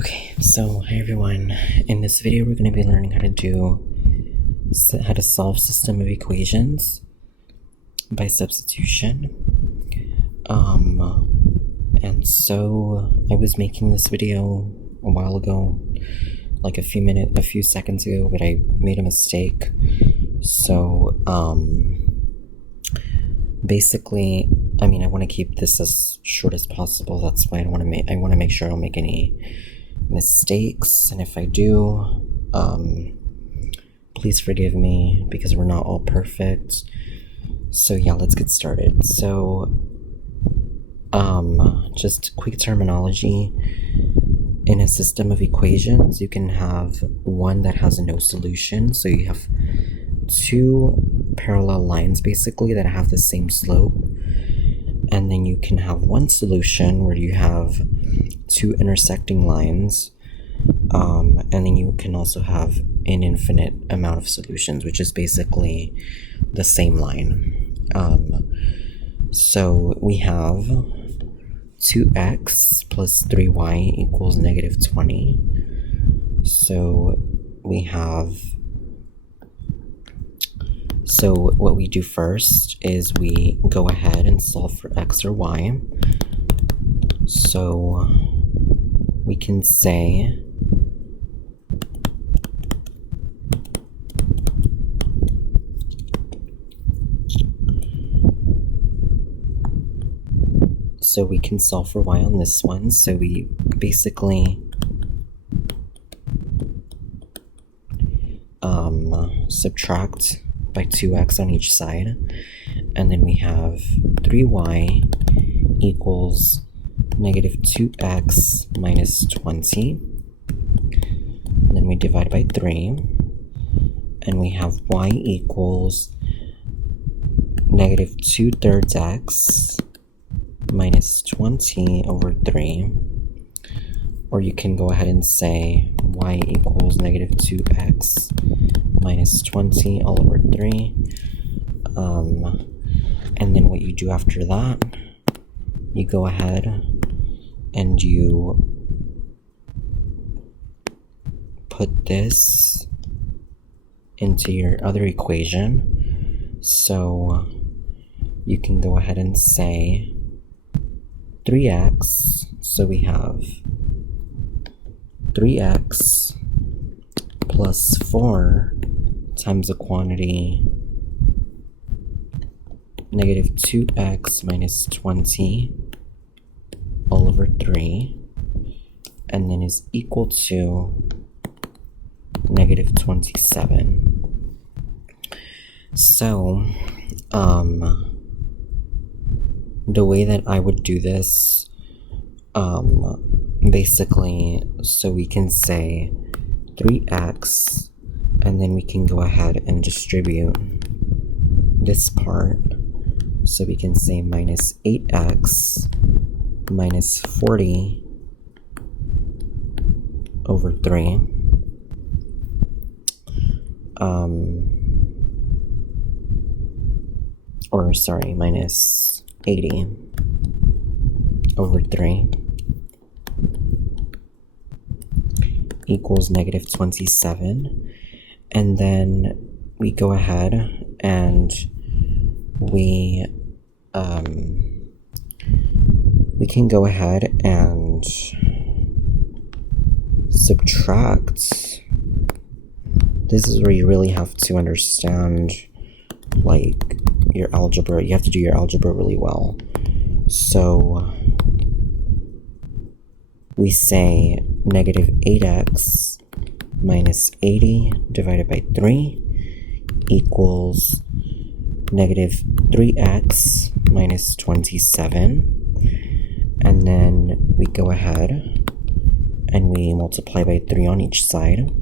Okay, so hi everyone. In this video, we're going to be learning how to solve system of equations by substitution. And so I was making this video a while ago, like a few seconds ago, but I made a mistake. So basically, I want to keep this as short as possible. That's why I want to make sure I don't make any mistakes, and if I do, please forgive me because we're not all perfect. So yeah, let's get started. So just quick terminology. In a system of equations, you can have one that has no solution, so you have two parallel lines basically that have the same slope, and then you can have one solution where you have two intersecting lines, and then you can also have an infinite amount of solutions, which is basically the same line. So we have 2x plus 3y equals negative 20. So what we do first is we go ahead and solve for x or y. So we can say solve for y on this one. So we basically subtract by 2x on each side, and then we have 3y equals negative 2x minus 20. And then we divide by 3, and we have y equals negative 2/3 x minus 20 over 3. Or you can go ahead and say y equals negative 2x minus 20 all over 3. And then what you do after that, you go ahead and you put this into your other equation. So you can go ahead and say 3x. So we have 3x plus 4 times the quantity negative 2x minus 20 all over 3, and then is equal to negative 27. So the way that I would do this, basically, so we can say 3x, and then we can go ahead and distribute this part. So we can say minus 8x minus 40 over 3. Minus 80 over 3 equals negative 27. And then we go ahead and we can go ahead and subtract. This is where you really have to understand, like, your algebra. You have to do your algebra really well. So we say negative 8x minus 80 divided by 3 equals negative 3x minus 27. And then we go ahead and we multiply by 3 on each side.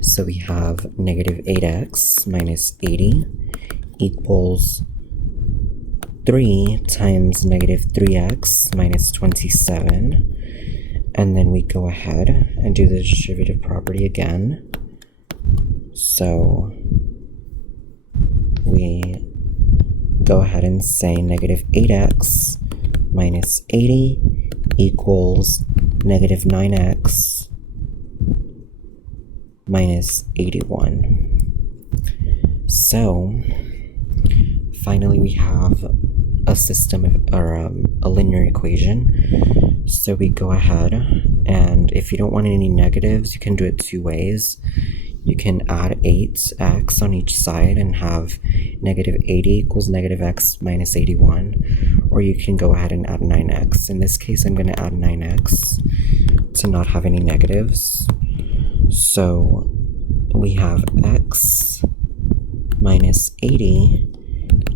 So we have negative 8x minus 80 equals 3 times negative 3x minus 27. And then we go ahead and do the distributive property again. So we go ahead and say negative 8x minus 80 equals negative 9x minus 81. So finally we have a system of, or a linear equation. So we go ahead, and if you don't want any negatives, you can do it two ways. You can add 8x on each side and have negative 80 equals negative x minus 81, or you can go ahead and add 9x. In this case, I'm going to add 9x to not have any negatives. So we have x minus 80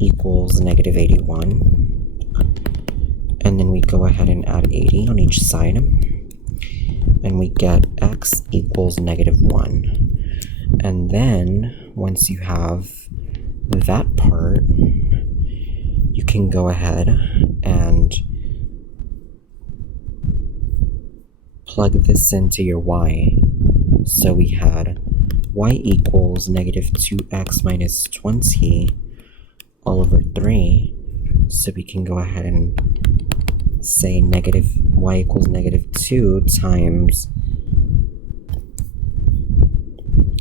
equals negative 81, and then we go ahead and add 80 on each side, and we get x equals negative 1. And then once you have that part, you can go ahead and plug this into your y. So we had y equals negative 2x minus 20 all over 3. So we can go ahead and say negative y equals negative 2 times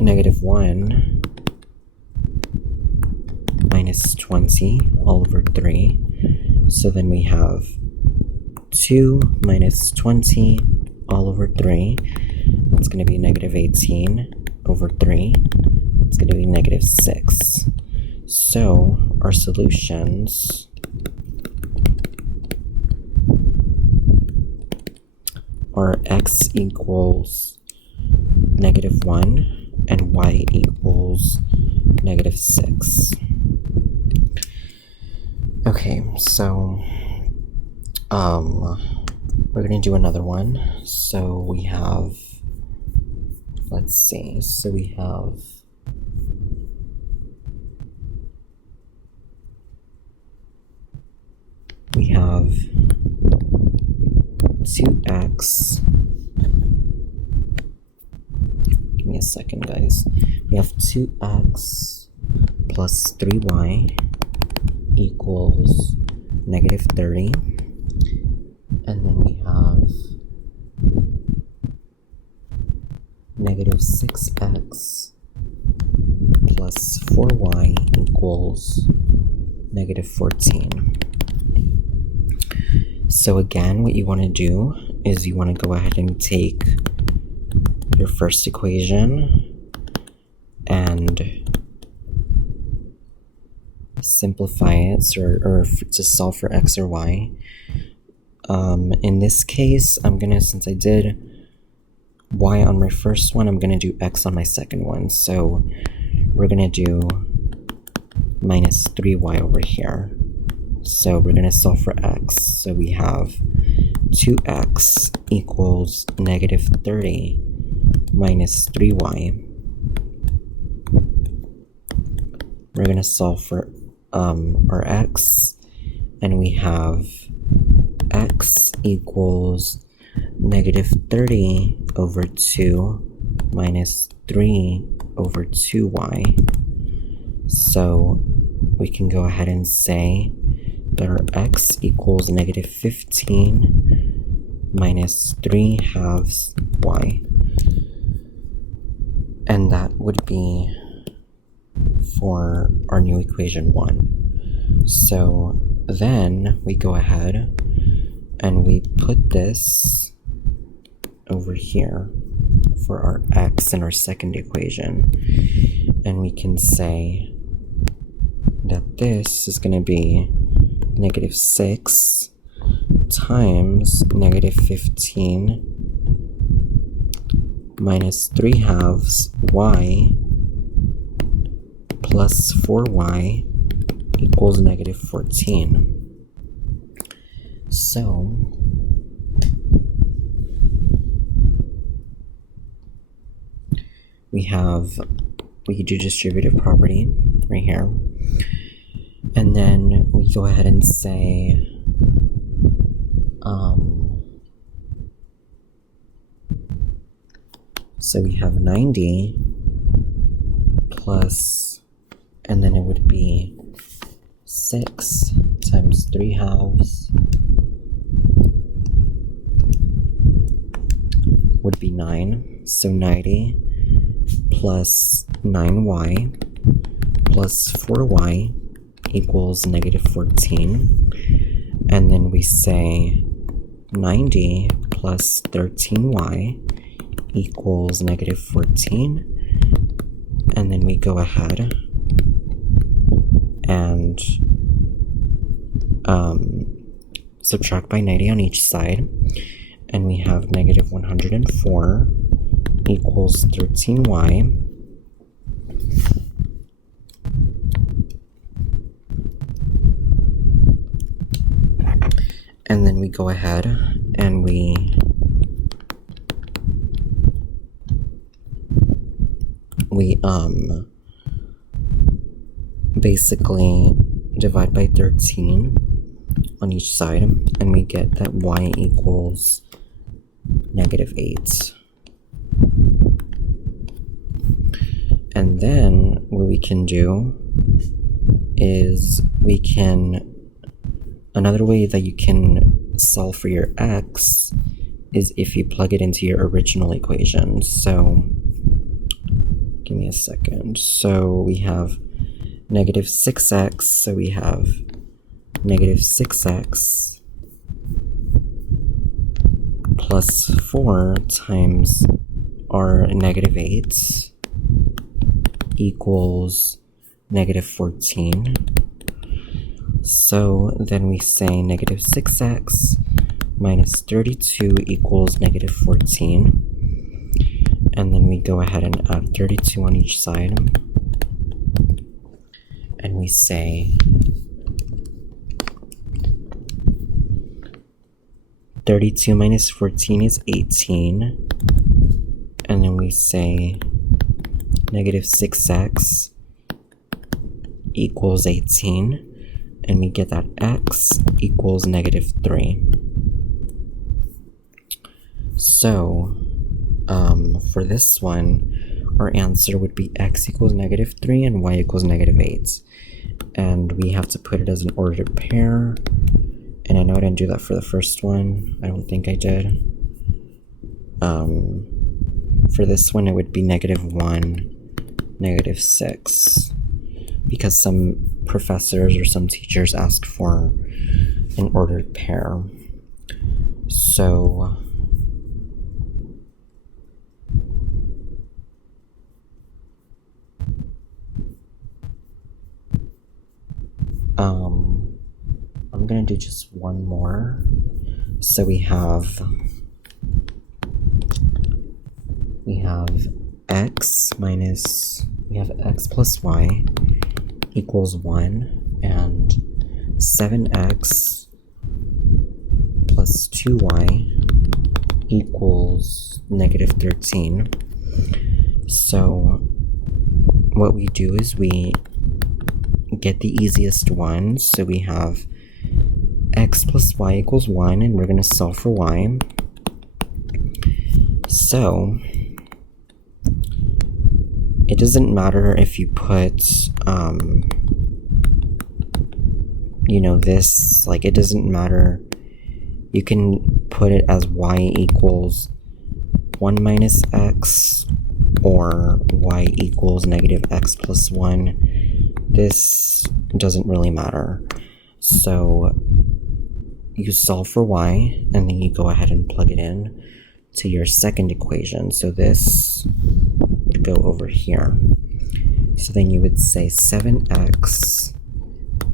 negative 1 minus 20 all over 3. So then we have 2 minus 20 all over 3. That's going to be negative 18 over 3. It's going to be negative 6. So our solutions are x equals negative 1 and y equals negative 6. Okay, so we're gonna do another one. So we have, let's see, so we have we have 2x. Give me a second, guys. We have 2x plus 3y equals negative 30. And then we have negative 6x plus 4y equals negative 14. So again, what you want to do is you want to go ahead and take your first equation and simplify it, or to solve for x or y. In this case, I'm gonna, since I did y on my first one, I'm gonna do x on my second one. So we're gonna do minus 3y over here. So we're gonna solve for x. So we have 2x equals negative 30 minus 3y. We're gonna solve for our x, and we have x equals negative 30 over 2 minus 3 over 2y. So we can go ahead and say that our x equals negative 15 minus 3 halves y. And that would be for our new equation 1. So then we go ahead and we put this over here for our x in our second equation. And we can say that this is going to be negative 6 times negative 15 minus 3 halves y plus 4y equals negative 14. So we do distributive property right here, and then we go ahead and say so we have 90 plus, and then it would be 6 times 3 halves would be 9. So 90 plus 9y plus 4y equals negative 14. And then we say 90 plus 13y equals negative 14. And then we go ahead and subtract by 90 on each side. And we have negative 104 equals 13y. And then we go ahead and we basically divide by 13 on each side, and we get that y equals negative 8. And then what we can do is another way that you can solve for your x is if you plug it into your original equation. So give me a second. So we have negative 6x, so we have negative 6x plus 4 times our negative 8 equals negative 14. So then we say negative 6x minus 32 equals negative 14. And then we go ahead and add 32 on each side. And we say 32 minus 14 is 18. And then we say negative 6x equals 18. And we get that x equals negative 3. So, for this one, our answer would be x equals negative 3 and y equals negative 8. And we have to put it as an ordered pair. And I know I didn't do that for the first one. I don't think I did. For this one, it would be negative 1, negative 6. Because some professors or some teachers ask for an ordered pair. So I'm gonna do just one more. So we have x plus y equals 1, and 7x plus 2y equals negative 13. So what we do is we get the easiest one. So we have x plus y equals 1, and we're going to solve for y. So it doesn't matter if you put this, like, it doesn't matter. You can put it as y equals 1 minus x or y equals negative x plus 1. This doesn't really matter. So you solve for y, and then you go ahead and plug it in to your second equation. So this would go over here. So then you would say 7x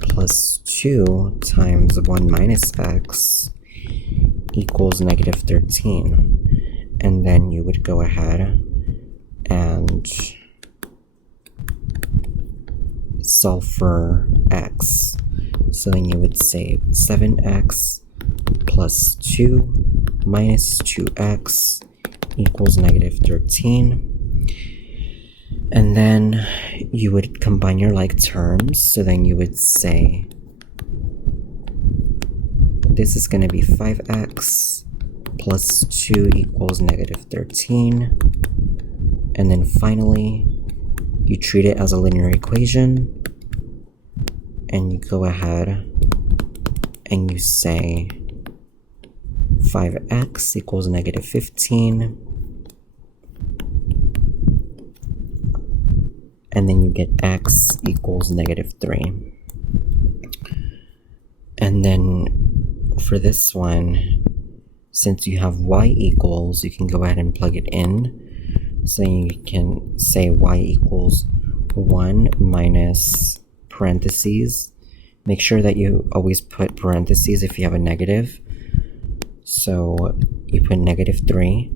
plus 2 times 1 minus x equals negative 13. And then you would go ahead and solve for x. So then you would say 7x plus 2 minus 2x equals negative 13. And then you would combine your like terms. So then you would say this is going to be 5x plus 2 equals negative 13. And then finally, you treat it as a linear equation, and you go ahead and you say 5x equals negative 15, and then you get x equals -3. And then for this one, since you have y equals, you can go ahead and plug it in. So you can say y equals 1 minus parentheses. Make sure that you always put parentheses if you have a negative. So you put -3,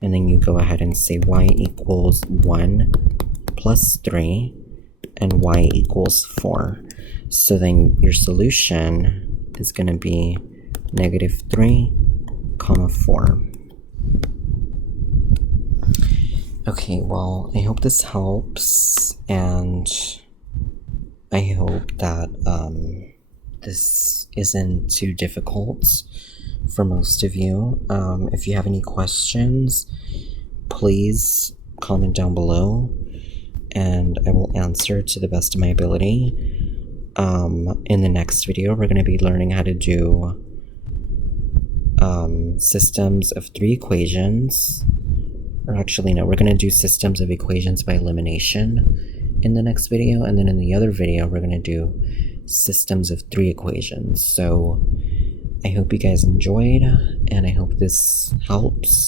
and then you go ahead and say y equals 1 plus 3, and y equals 4. So then your solution is going to be -3, 4. Okay, well, I hope this helps, and I hope that this isn't too difficult for most of you. If you have any questions, please comment down below, and I will answer to the best of my ability. In the next video, we're going to be learning how to do systems of 3 equations. Or actually, no, we're going to do systems of equations by elimination in the next video, and then in the other video, we're going to do systems of 3 equations. So I hope you guys enjoyed, and I hope this helps.